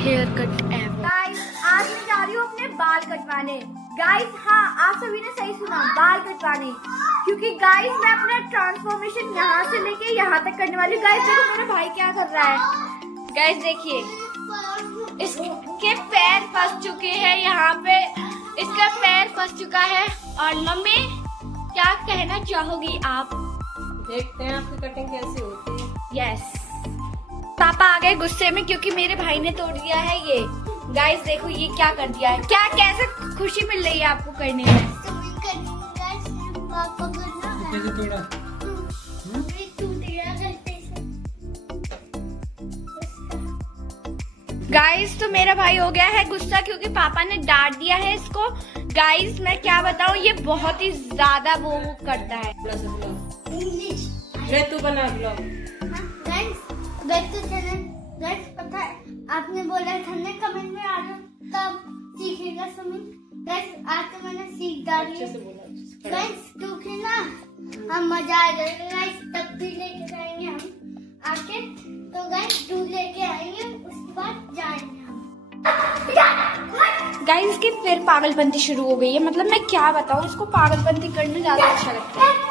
Hair cut ever. Guys आज मैं जा रही हूँ अपने बाल कटवाने। गाइस हाँ, आप सभी ने सही सुना, बाल कटवाने। क्योंकि गाइस मैं अपना ट्रांसफॉर्मेशन यहाँ से लेके यहाँ तक करने वाली हूँ। गाइस देखो मेरा भाई क्या कर रहा है। गाइस देखिए इसके पैर फंस चुके हैं यहाँ पे, इसका पैर फंस चुका है। और मम्मी क्या कहना चाहोगी आप? देखते हैं आपकी कटिंग कैसी होती है। यस पापा आ गए गुस्से में क्योंकि मेरे भाई ने तोड़ दिया है ये। गाइस देखो ये क्या कर दिया है। क्या कैसे खुशी मिल रही है आपको करने में? कैसे तोड़ा? गाइस तो मेरा भाई हो गया है गुस्सा क्योंकि पापा ने डांट दिया है इसको। गाइस मैं क्या बताऊं, ये बहुत ही ज्यादा वो करता है। तू बना ब्लॉग। गाइस पता है आपने बोला था ना कमेंट में आ जाओ तब सीखेगा स्विमिंग। गाइस आज तो मैंने सीख डाली अच्छे से बोला। गाइस क्योंकि ना हम मजा आ जाएगा। गाइस तब भी लेके जाएंगे हम आके, तो गाइस दूध लेके आएंगे उसके बाद जाएंगे हम। गाइस की फिर पागलपंती शुरू हो गई है। मतलब मैं क्या बताऊं, इसको पागलपंती करने ज्यादा अच्छा लगता है।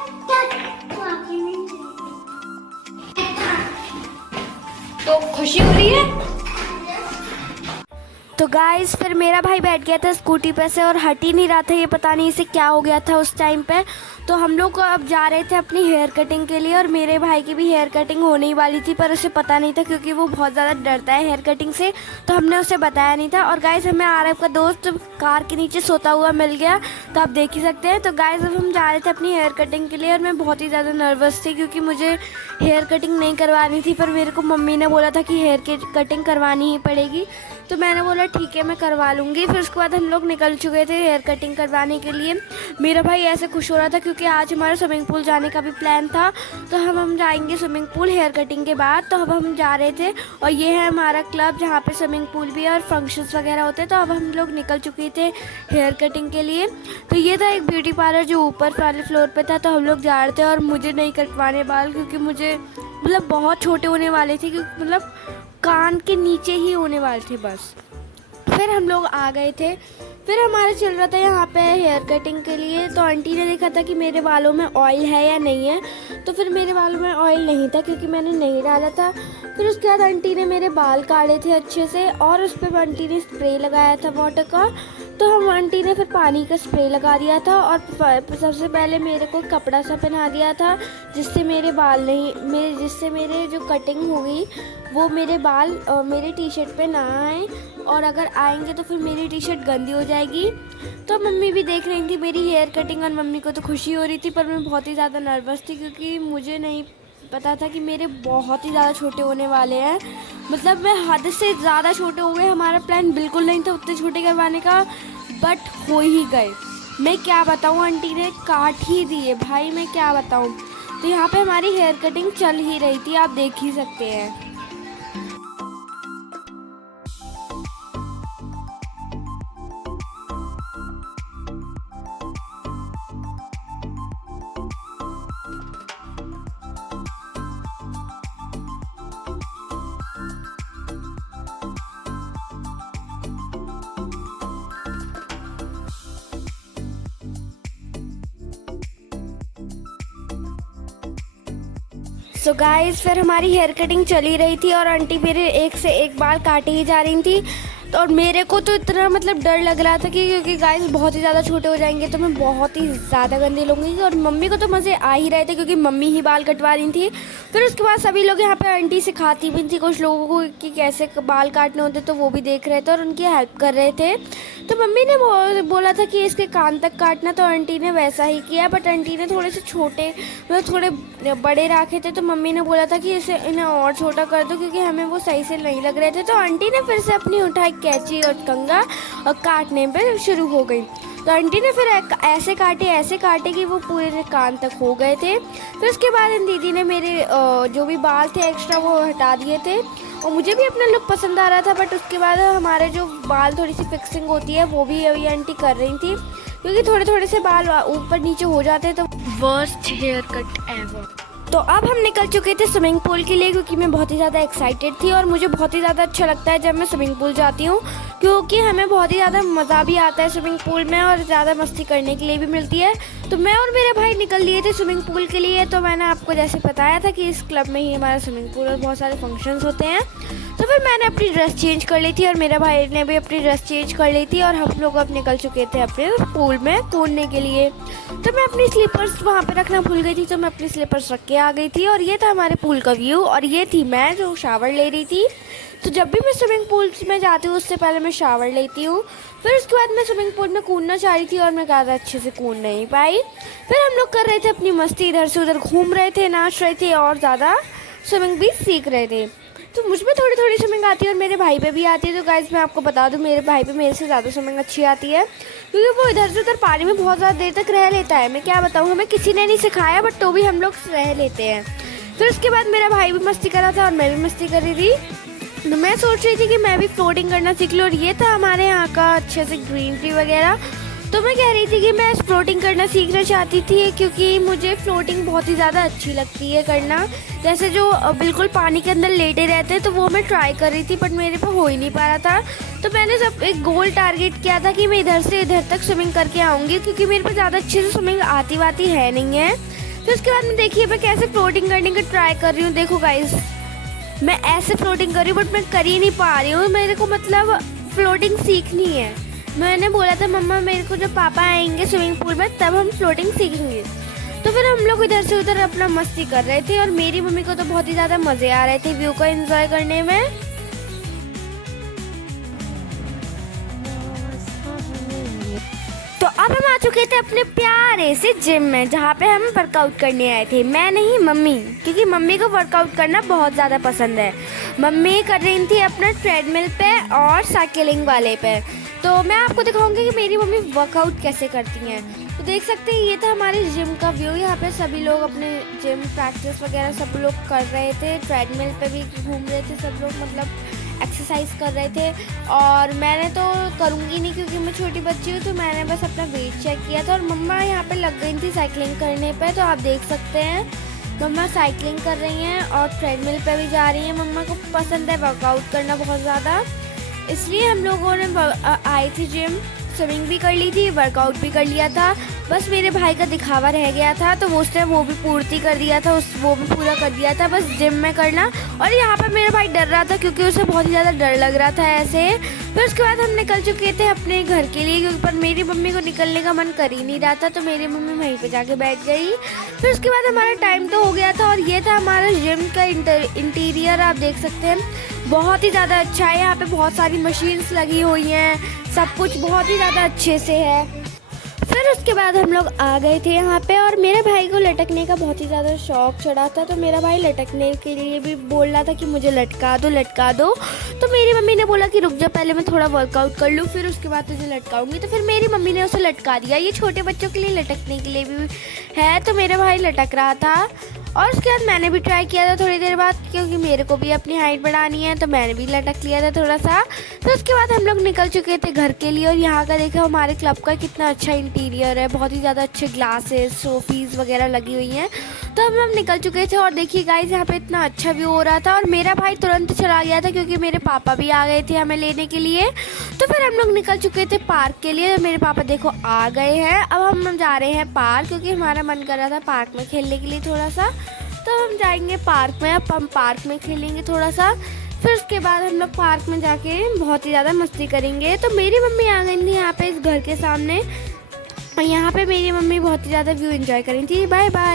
तो खुशी हो रही है। तो गाइस फिर मेरा भाई बैठ गया था स्कूटी पे से और हट ही नहीं रहा था। ये पता नहीं इसे क्या हो गया था उस टाइम पे। तो हम लोग अब जा रहे थे अपनी हेयर कटिंग के लिए और मेरे भाई की भी हेयर कटिंग होने ही वाली थी, पर उसे पता नहीं था क्योंकि वो बहुत ज़्यादा डरता है हेयर कटिंग से, तो हमने उसे बताया नहीं था। और गाइस हमें आरव का दोस्त कार के नीचे सोता हुआ मिल गया, तो आप देख ही सकते हैं। तो गाइस अब हम जा रहे थे अपनी हेयर कटिंग के लिए और मैं बहुत ही ज़्यादा नर्वस थी क्योंकि मुझे हेयर कटिंग नहीं करवानी थी, पर मेरे को मम्मी ने बोला था कि हेयर कटिंग करवानी ही पड़ेगी। तो मैंने बोला ठीक है मैं करवा लूँगी। फिर उसके बाद हम लोग निकल चुके थे हेयर कटिंग करवाने के लिए। मेरा भाई ऐसे खुश हो रहा था क्योंकि आज हमारा स्विमिंग पूल जाने का भी प्लान था, तो हम जाएंगे स्विमिंग पूल हेयर कटिंग के बाद। तो अब हम जा रहे थे और ये है हमारा क्लब जहाँ पे स्विमिंग पूल भी है और फंक्शंस वगैरह होते हैं। तो अब हम लोग निकल चुके थे हेयर कटिंग के लिए। तो ये था एक ब्यूटी पार्लर जो ऊपर वाले फ्लोर पे था, तो हम लोग जा रहे थे और मुझे नहीं कटवाने बाल क्योंकि मुझे मतलब बहुत छोटे होने वाले थे, क्योंकि मतलब कान के नीचे ही होने वाले थे बस। फिर हम लोग आ गए थे। फिर हमारा चल रहा था यहाँ पे हेयर कटिंग के लिए। तो आंटी ने देखा था कि मेरे बालों में ऑयल है या नहीं है, तो फिर मेरे बालों में ऑयल नहीं था क्योंकि मैंने नहीं डाला था। फिर उसके बाद आंटी ने मेरे बाल काटे थे अच्छे से और उस पर आंटी ने स्प्रे लगाया था वाटर का। तो हम आंटी ने फिर पानी का स्प्रे लगा दिया था और सबसे पहले मेरे को कपड़ा सा पहना दिया था जिससे मेरे बाल नहीं जिससे मेरे जो कटिंग होगी वो मेरे बाल मेरे टी शर्ट पे ना आए, और अगर आएंगे तो फिर मेरी टी शर्ट गंदी हो जाएगी। तो मम्मी भी देख रही थी मेरी हेयर कटिंग और मम्मी को तो खुशी हो रही थी, पर मैं बहुत ही ज़्यादा नर्वस थी क्योंकि मुझे नहीं पता था कि मेरे बहुत ही ज़्यादा छोटे होने वाले हैं। मतलब मैं हद से ज़्यादा छोटे हो गए। हमारा प्लान बिल्कुल नहीं था उतने छोटे करवाने का, बट हो ही गए। मैं क्या बताऊँ, आंटी ने काट ही दिए भाई, मैं क्या बताऊँ। तो यहाँ पे हमारी हेयर कटिंग चल ही रही थी, आप देख ही सकते हैं। सो गाइस फिर हमारी हेयर कटिंग चली रही थी और आंटी मेरे एक से एक बाल काटे ही जा रही थी। तो और मेरे को तो इतना मतलब डर लग रहा था कि क्योंकि गाइस बहुत ही ज़्यादा छोटे हो जाएंगे तो मैं बहुत ही ज़्यादा गंदी लूँगी। और मम्मी को तो मज़े आ ही रहे थे क्योंकि मम्मी ही बाल कटवा रही थी। फिर उसके बाद सभी लोग यहाँ पे आंटी सिखाती भी थी कुछ लोगों को कि कैसे बाल काटने होते, तो वो भी देख रहे थे और उनकी हेल्प कर रहे थे। तो मम्मी ने बोला था कि इसके कान तक काटना, तो आंटी ने वैसा ही किया। बट आंटी ने थोड़े से छोटे मतलब थोड़े बड़े रखे थे, तो मम्मी ने बोला था कि इन्हें और छोटा कर दो क्योंकि हमें वो सही से नहीं लग रहे थे। तो आंटी ने फिर से अपनी उठाई कैंची और कंघा और काटने पे शुरू हो गई। तो आंटी ने फिर ऐसे काटे कि वो पूरे कान तक हो गए थे। फिर उसके बाद इन दीदी ने मेरे जो भी बाल थे एक्स्ट्रा वो हटा दिए थे और मुझे भी अपना लुक पसंद आ रहा था। बट उसके बाद हमारे जो बाल थोड़ी सी फिक्सिंग होती है वो भी अभी आंटी कर रही थी क्योंकि थोड़े थोड़े से बाल ऊपर नीचे हो जाते हैं। तो वर्स्ट हेयर कट एवर। तो अब हम निकल चुके थे स्विमिंग पूल के लिए, क्योंकि मैं बहुत ही ज़्यादा एक्साइटेड थी और मुझे बहुत ही ज़्यादा अच्छा लगता है जब मैं स्विमिंग पूल जाती हूँ, क्योंकि हमें बहुत ही ज़्यादा मज़ा भी आता है स्विमिंग पूल में और ज़्यादा मस्ती करने के लिए भी मिलती है। तो मैं और मेरे भाई निकल लिए थे स्विमिंग पूल के लिए। तो मैंने आपको जैसे बताया था कि इस क्लब में ही हमारा स्विमिंग पूल और बहुत सारे फंक्शंस होते हैं। तो फिर मैंने अपनी ड्रेस चेंज कर ली थी और मेरे भाई ने भी अपनी ड्रेस चेंज कर ली थी और हम लोग अब निकल चुके थे अपने पूल में कूदने के लिए। तो मैं अपनी स्लीपर्स वहाँ पे रखना भूल गई थी, तो मैं अपनी स्लीपर्स रख के आ गई थी और ये था हमारे पूल का व्यू और ये थी मैं जो शावर ले रही थी। तो जब भी मैं स्विमिंग पूल्स में जाती हूँ उससे पहले मैं शावर लेती हूँ। फिर उसके बाद मैं स्विमिंग पूल में कूदना चाह रही थी और मैं ज़्यादा अच्छे से कूद नहीं पाई। फिर हम लोग कर रहे थे अपनी मस्ती, इधर से उधर घूम रहे थे, नाच रहे थे और ज़्यादा स्विमिंग भी सीख रहे थे। तो मुझ में थोड़ी थोड़ी स्विमिंग आती है और मेरे भाई पे भी आती है। तो गाइस मैं आपको बता दूं, मेरे भाई पे मेरे से ज़्यादा स्विमिंग अच्छी आती है, क्योंकि वो इधर से उधर पानी में बहुत ज़्यादा देर तक रह लेता है। मैं क्या बताऊं, हमें किसी ने नहीं सिखाया बट तो भी हम लोग रह लेते हैं। फिर उसके बाद मेरा भाई भी मस्ती कर रहा था और मैं भी मस्ती कर रही थी। तो मैं सोच रही थी कि मैं भी फ्लोटिंग करना सीख लूँ और ये था हमारे यहाँ का अच्छे से ग्रीनरी वगैरह। तो मैं कह रही थी कि मैं फ्लोटिंग करना सीखना चाहती थी, क्योंकि मुझे फ्लोटिंग बहुत ही ज़्यादा अच्छी लगती है करना। जैसे जो बिल्कुल पानी के अंदर लेटे रहते हैं तो वो मैं ट्राई कर रही थी बट मेरे पे हो ही नहीं पा रहा था। तो मैंने सब एक गोल टारगेट किया था कि मैं इधर से इधर तक स्विमिंग करके आऊँगी, क्योंकि मेरे पे ज़्यादा अच्छे से स्विमिंग आती वाती है नहीं है। फिर उसके बाद में देखिए मैं कैसे फ्लोटिंग करने का ट्राई कर रही हूँ। देखो गाइस, मैं ऐसे फ्लोटिंग कर रही हूँ बट मैं कर ही नहीं पा रही हूँ। मेरे को मतलब फ्लोटिंग सीखनी है। मैंने बोला था मम्मा मेरे को जब पापा आएंगे स्विमिंग पूल में तब हम फ्लोटिंग सीखेंगे। तो फिर हम लोग इधर से उधर अपना मस्ती कर रहे थे और मेरी मम्मी को तो बहुत ही ज़्यादा मज़े आ रहे थे व्यू को एंजॉय करने में। तो अब हम आ चुके थे अपने प्यारे से जिम में, जहाँ पे हम वर्कआउट करने आए थे। मैं नहीं, मम्मी, क्योंकि मम्मी को वर्कआउट करना बहुत ज़्यादा पसंद है। मम्मी कर रही थी अपना ट्रेडमिल पे और साइकिलिंग वाले पे। तो मैं आपको दिखाऊंगी कि मेरी मम्मी वर्कआउट कैसे करती हैं। तो देख सकते हैं ये था हमारे जिम का व्यू। यहाँ पे सभी लोग अपने जिम प्रैक्टिस वगैरह सब लोग कर रहे थे, ट्रेडमिल पे भी घूम रहे थे सब लोग, मतलब एक्सरसाइज कर रहे थे। और मैंने तो करूँगी नहीं क्योंकि मैं छोटी बच्ची हूँ, तो मैंने बस अपना वेट चेक किया था। और मम्मा यहाँ पे लग गई थी साइकिलिंग करने पे। तो आप देख सकते हैं मम्मा साइकिलिंग कर रही हैं और ट्रेडमिल पे भी जा रही हैं। मम्मा को पसंद है वर्कआउट करना बहुत ज़्यादा, इसलिए हम लोगों ने आई थी जिम, स्विमिंग भी कर ली थी, वर्कआउट भी कर लिया था। बस मेरे भाई का दिखावा रह गया था तो वो उसने वो भी पूर्ति कर दिया था, वो भी पूरा कर दिया था बस जिम में करना। और यहाँ पर मेरा भाई डर रहा था क्योंकि उसे बहुत ही ज़्यादा डर लग रहा था ऐसे। फिर उसके बाद हम निकल चुके थे अपने घर के लिए, क्योंकि पर मेरी मम्मी को निकलने का मन कर ही नहीं रहा था, तो मेरी मम्मी वहीं पे जाके बैठ गई। फिर उसके बाद हमारा टाइम तो हो गया था और ये था हमारा जिम का इंटीरियर। आप देख सकते हैं बहुत ही ज़्यादा अच्छा है। यहाँ पे बहुत सारी मशीन्स लगी हुई हैं, सब कुछ बहुत ही ज़्यादा अच्छे से है। फिर उसके बाद हम लोग आ गए थे यहाँ पे और मेरे भाई को लटकने का बहुत ही ज़्यादा शौक चढ़ा था। तो मेरा भाई लटकने के लिए भी बोल रहा था कि मुझे लटका दो लटका दो। तो मेरी मम्मी ने बोला कि रुक जा, पहले मैं थोड़ा वर्कआउट कर लूँ फिर उसके बाद तुझे लटकाऊंगी। तो फिर मेरी मम्मी ने उसे लटका दिया। ये छोटे बच्चों के लिए लटकने के लिए भी है। तो मेरा भाई लटक रहा था और उसके बाद मैंने भी ट्राई किया था थोड़ी देर बाद, क्योंकि मेरे को भी अपनी हाइट बढ़ानी है, तो मैंने भी लटक लिया था थोड़ा सा। तो उसके बाद हम लोग निकल चुके थे घर के लिए। और यहाँ का देखो हमारे क्लब का कितना अच्छा इंटीरियर है, बहुत ही ज़्यादा अच्छे ग्लासेस सोफीज़ वगैरह लगी हुई हैं। तो हम निकल चुके थे और देखिए गाइस यहाँ पे इतना अच्छा व्यू हो रहा था। और मेरा भाई तुरंत चला गया था क्योंकि मेरे पापा भी आ गए थे हमें लेने के लिए। तो फिर हम लोग निकल चुके थे पार्क के लिए। मेरे पापा देखो आ गए हैं। अब हम जा रहे हैं पार्क, क्योंकि हमारा मन कर रहा था पार्क में खेलने के लिए थोड़ा सा। तो हम जाएंगे पार्क में, अब हम पार्क में खेलेंगे थोड़ा सा। फिर उसके बाद हम लोग पार्क में जाके बहुत ही ज़्यादा मस्ती करेंगे। तो मेरी मम्मी आ गई थी यहाँ पे इस घर के सामने, और यहाँ पे मेरी मम्मी बहुत ही ज़्यादा व्यू एंजॉय कर रही थी। Bye bye.